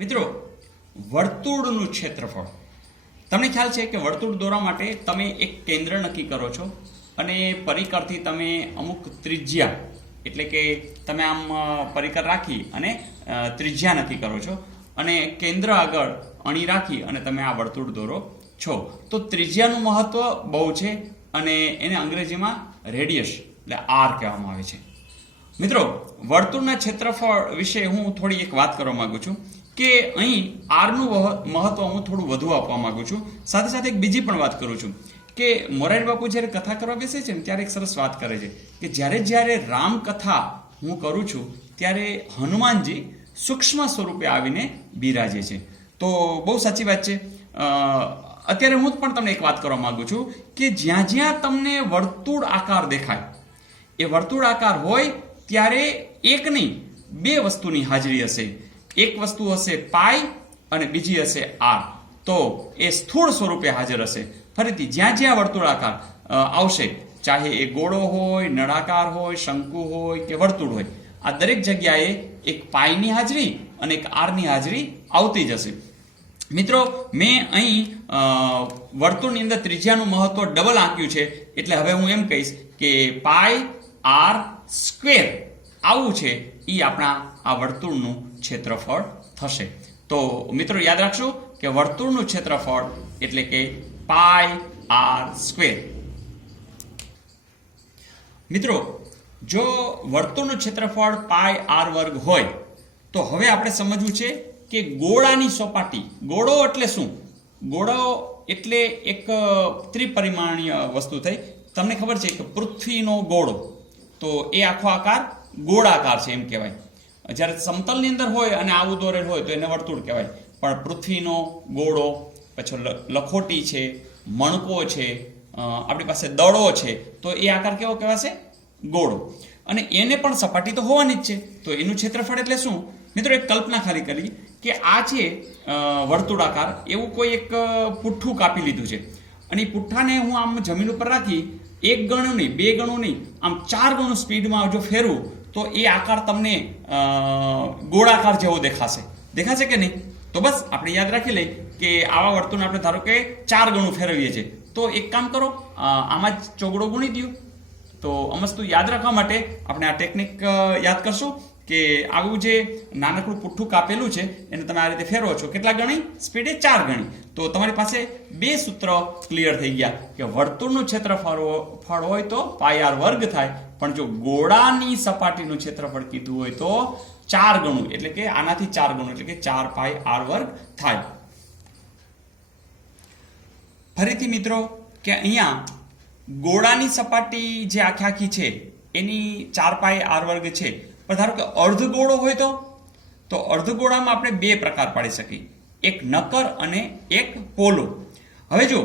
મિત્રો, વર્તુળનું ક્ષેત્રફળ. તમને ખ્યાલ છે કે વર્તુળ દોરવા માટે તમે એક કેન્દ્ર નક્કી કરો છો અને પરિકરથી તમે અમુક ત્રિજ્યા, એટલે કે તમે આમ પરિકર રાખી અને ત્રિજ્યા નક્કી કરો છો અને કેન્દ્ર આગળ અણી રાખી અને તમે આ વર્તુળ દોરો છો. તો ત્રિજ્યાનું મહત્વ બહુ છે અને એને અંગ્રેજીમાં રેડિયસ એટલે આર કહેવામાં આવે છે. મિત્રો, વર્તુળના ક્ષેત્રફળ વિશે હું થોડી એક વાત કરવા માંગુ છું કે અહીં આરનું મહત્વ હું થોડું વધુ આપવા માંગુ છું. સાથે સાથે એક બીજી પણ વાત કરું છું કે મોરારી બાપુ જ્યારે કથા કરવા બેસે છે ને ત્યારે એક સરસ વાત કરે છે કે જ્યારે રામકથા હું કરું છું ત્યારે હનુમાનજી સૂક્ષ્મ સ્વરૂપે આવીને બિરાજે છે. તો બહુ સાચી વાત છે. અત્યારે હું પણ તમને એક વાત કરવા માંગુ છું કે જ્યાં જ્યાં તમને વર્તુળ આકાર દેખાય એ વર્તુળ આકાર હોય ત્યારે એક નહીં બે વસ્તુની હાજરી હશે. એક વસ્તુ હશે પાઈ અને બીજી હશે આર. તો એ સ્થૂળ સ્વરૂપે હાજર હશે. ફરીથી જ્યાં જ્યાં વર્તુળાકાર આવશે, ચાહે એ ગોળો હોય, નળાકાર હોય, શંકુ હોય કે વર્તુળ હોય, આ દરેક જગ્યાએ એક પાઈની હાજરી અને એક આરની હાજરી આવતી જ હશે. મિત્રો, મેં અહીં વર્તુળની અંદર ત્રિજ્યાનું મહત્વ ડબલ આંક્યું છે, એટલે હવે હું એમ કહીશ કે પાઈ આર સ્ક્વેર આવું છે એ આપણા આ વર્તુળનું ક્ષેત્રફળ થશે. તો મિત્રો યાદ રાખજો કે વર્તુળનું ક્ષેત્રફળ એટલે કે પાઈ આર સ્ક્વેર. મિત્રો, જો વર્તુળનું ક્ષેત્રફળ પાઈ આર વર્ગ હોય તો હવે આપણે સમજવું છે કે ગોળાની સપાટી. ગોળો એટલે શું? ગોળો એટલે એક ત્રિપરિમાણીય વસ્તુ થઈ. તમને ખબર છે કે પૃથ્વીનો ગોળો, તો એ આખો આકાર ગોળાકાર છે એમ કહેવાય. જ્યારે સમતલની અંદર હોય અને આવું દોરેલ હોય તો એને વર્તુળ કહેવાય. પણ પૃથ્વીનો ગોળો, પછી લખોટી છે, મણકો છે, આપણી પાસે દડો છે, તો એ આકાર કેવો કહેવાશે? ગોળો. અને એને પણ સપાટી તો હોવાની જ છે. તો એનું ક્ષેત્રફળ એટલે શું? મિત્રો, એક કલ્પના ખાલી કરી કે આ છે વર્તુળાકાર, એવું કોઈ એક પુઠ્ઠું કાપી લીધું છે અને એ પુઠ્ઠાને હું આમ જમીન ઉપર રાખી એક ગણું નહીં, બે ગણું નહીં, આમ 4 ગણું સ્પીડમાં જો ફેરવું તો એ આકાર તમને ગોળાકાર જેવો દેખાશે કે નહીં? તો બસ આપણે યાદ રાખી લઈએ કે આવા વર્તુળને આપણે ધારો કે 4 ગણું ફેરવીએ છીએ, તો એક કામ કરો, આમાં જ ચોગડો ગુણી દો. તો અમસ્તુ યાદ રાખવા માટે આપણે આ ટેકનિક યાદ કરશું કે આવું જે નાનકડું પુઠ્ઠું કાપેલું છે એને તમે આ રીતે ફેરવો છો, કેટલા ગણી? સ્પીડે 4 ગણી. તો તમારી પાસે બે સૂત્ર ક્લિયર થઈ ગયા કે વર્તુળનું ક્ષેત્રફળ હોય તો પાઈ આર વર્ગ થાય, પણ જો ગોળાની સપાટીનું ક્ષેત્રફળ કીધું હોય તો 4 ગણું, એટલે કે આનાથી 4 ગણું, એટલે કે 4 પાઈ આર વર્ગ થાય. ફરીથી મિત્રો કે અહીંયા ગોળાની સપાટી જે આખી છે એની 4 પાઈ આર વર્ગ છે, પણ ધારો કે અર્ધગોળો હોય તો અર્ધગોળામાં આપણે બે પ્રકાર પાડી શકીએ, એક નક્કર અને એક પોલો. હવે જો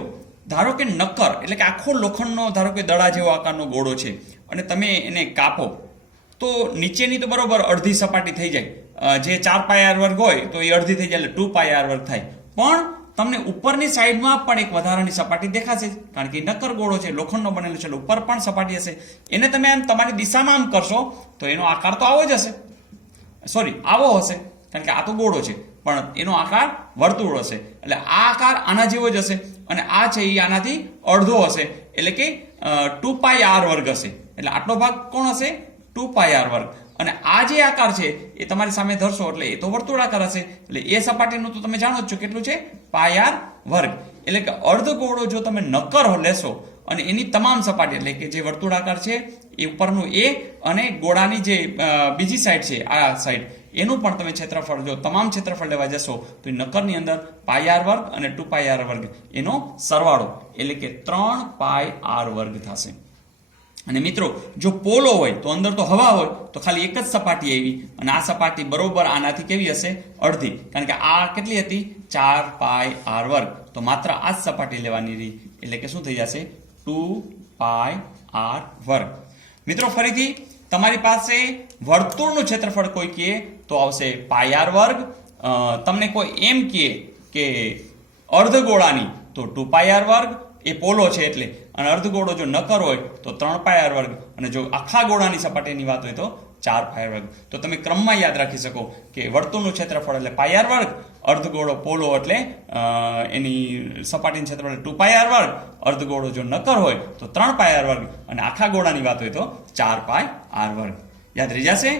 ધારો કે નક્કર એટલે કે આખો લોખંડનો ધારો કે દડા જેવો આકારનો ગોળો છે અને તમે એને કાપો તો નીચેની તો બરોબર અડધી સપાટી થઈ જાય. જે 4 પાઈ આર વર્ગ હોય તો એ અડધી થઈ જાય એટલે 2 પાઈ આર વર્ગ થાય. પણ તમને ઉપરની સાઈડમાં પણ એક વધારાની સપાટી દેખાશે, કારણ કે નક્કર ગોળો છે, લોખંડનો બનેલો છે, ઉપર પણ સપાટી હશે. એને તમે આમ તમારી દિશામાં આમ કરશો તો એનો આકાર તો આવો જ હશે, આવો હશે, કારણ કે આ તો ગોળો છે પણ એનો આકાર વર્તુળ હશે. એટલે આ આકાર આના જેવો જ હશે અને આ છે એ આનાથી અડધો હશે, એટલે કે 2 પાઈ આર વર્ગ હશે. એટલે આટલો ભાગ કોણ હશે? 2 પાઈ આર વર્ગ. અને આ જે આકાર છે એ તમારી સામે ધરશો એટલે એ તો વર્તુળાકાર હશે. એટલે એ સપાટીનું તો તમે જાણો જ છો કેટલું છે? પાઈ આર વર્ગ. એટલે કે અર્ધ ગોળો જો તમે નક્કર લેશો અને એની તમામ સપાટી, એટલે કે જે વર્તુળાકાર છે એ ઉપરનું એ અને ગોળાની જે બીજી સાઈડ છે આ સાઈડ, એનું પણ તમે ક્ષેત્રફળ જો તમામ ક્ષેત્રફળ લેવા જશો તો એ નક્કરની અંદર પાઈ આર વર્ગ અને 2 પાઈ આર વર્ગ એનો સરવાળો, એટલે કે 3 પાઈ આર વર્ગ થશે. અને મિત્રો, જો પોલો હોય તો અંદર તો હવા હોય તો ખાલી એક જ સપાટી આવી અને આ સપાટી બરોબર આનાથી કેવી હશે? અડધી, કારણ કે આ કેટલી હતી? 4 પાઈ આર વર્ગ. તો માત્ર આ જ સપાટી લેવાની રહી, એટલે કે શું થઈ જશે? 2 પાઈ આર વર્ગ. મિત્રો, ફરીથી તમારી પાસે વર્તુળનું ક્ષેત્રફળ કોઈ કહે તો આવશે પાઈ આર વર્ગ. તમને કોઈ એમ કહે કે અર્ધગોળાની તો 2 પાઈ આર વર્ગ, એ પોલો છે એટલે. અને અર્ધગોળો જો નક્કર હોય તો 3 પાઈ આર વર્ગ, અને જો આખા ગોળાની સપાટીની વાત હોય તો 4 પાય વર્ગ. તો તમે ક્રમમાં યાદ રાખી શકો કે વર્તુળનું ક્ષેત્રફળ એટલે પાય આર વર્ગ, અર્ધગોળો પોલો એટલે એની સપાટીનું ક્ષેત્રફળ 2 પાય આર વર્ગ, અર્ધગોળો જો નક્કર હોય તો 3 પાય આર વર્ગ અને આખા ગોળાની વાત હોય તો 4 પાય આર વર્ગ. યાદ રહી જશે.